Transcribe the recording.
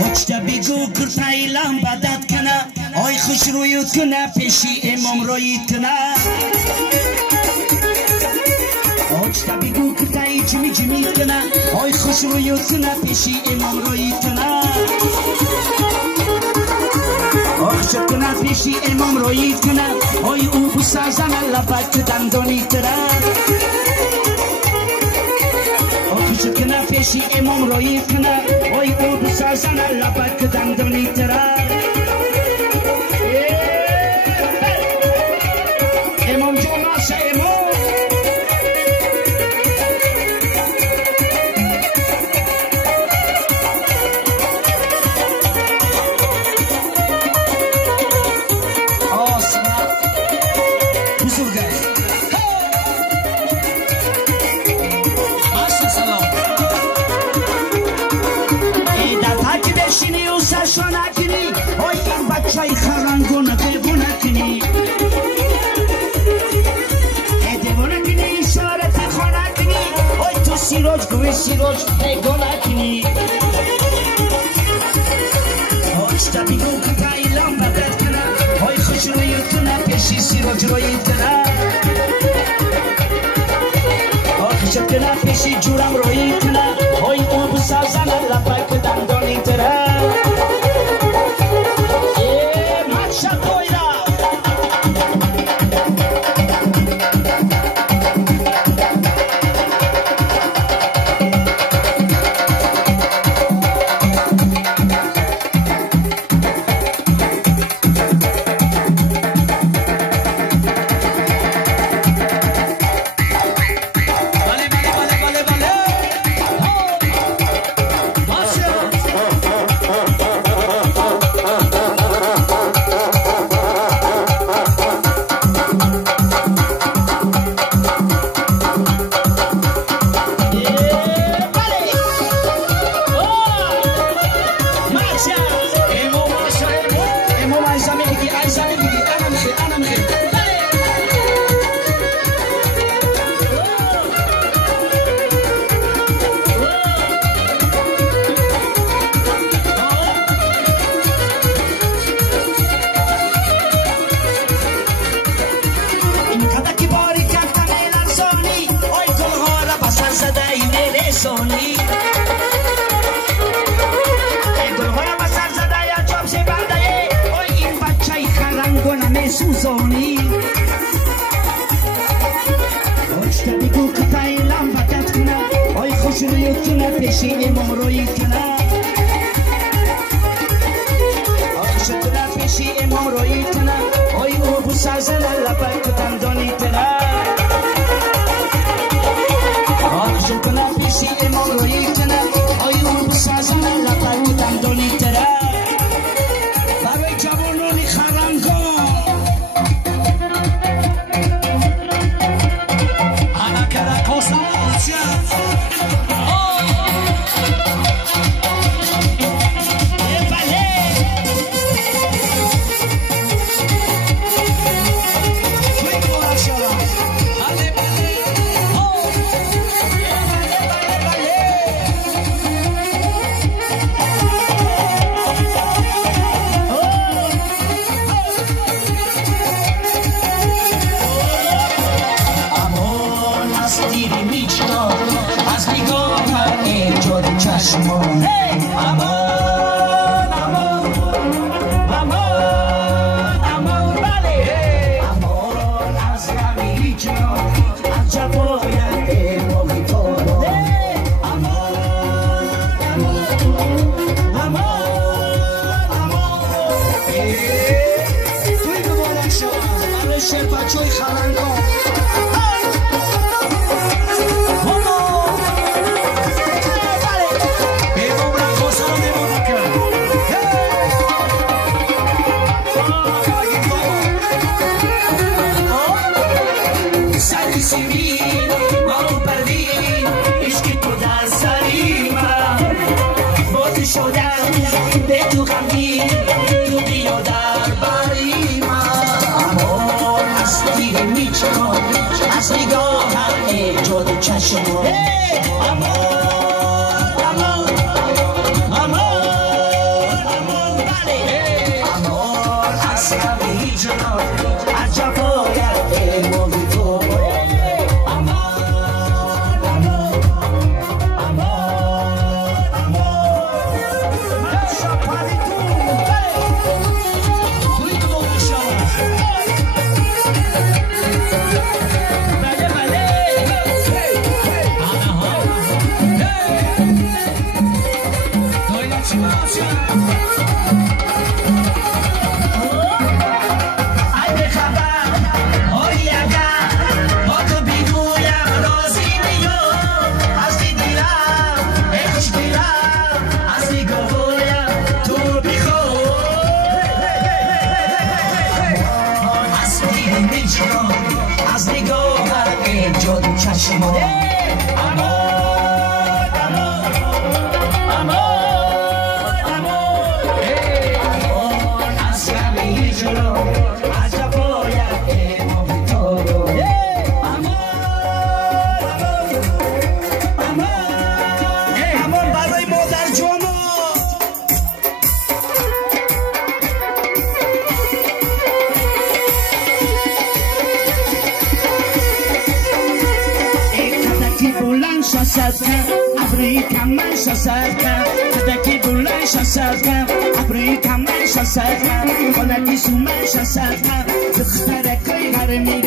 مجده بگو کرتای لامبادت کنه آی خوش رویت کنه پیشی امام رویت کنه مجده بگو کرتای جمی جمیت کنه آی خوش رویت کنه پیشی امام رویت کنه آخ شد کنه پیشی امام رویت کنه آی او بسازن لبک دندانیت کنه شد کنه پیشی امام رویت کنه آی او بسازن لبک دندانی تره امام جو ماشه امام آسمه بزرگه شینی و سرشانه کنی آی این بچه خرنگونه دیوونه کنی دیوونه کنی اشارت خانه کنی آی تو سیراج گوی سیراج دیگونه کنی آجتا بیگو کتای لامبادت کنه آی خوش رویت کنه پیشی سیراج رویت کنه آی خوشت کنه پیشی جورم رویت کنه آی او بسازن لبک دندانی تره سوزانی آجتا بگو کتای لامبادت کنه آی خوش رویت کنه پیشی امام رویت کنه آخشت کنه پیشی امام رویت کنه آی او بسازن لبک دندانی تره آخشت کنه پیشی امام رویت کنه آی او بسازن لبک دندانی تره برای جوانانی خرنگان چشمان امان امان امان امان بله امان از غمی جان از جفایت محیطان امان امان امان امان توی دوباره شما برای شهر بچه های خرنگان از نگاه هم ایجاد چشم امان امان امان Afrika men şasaka, ona ki su men şasaka, tıkhtara kay garmi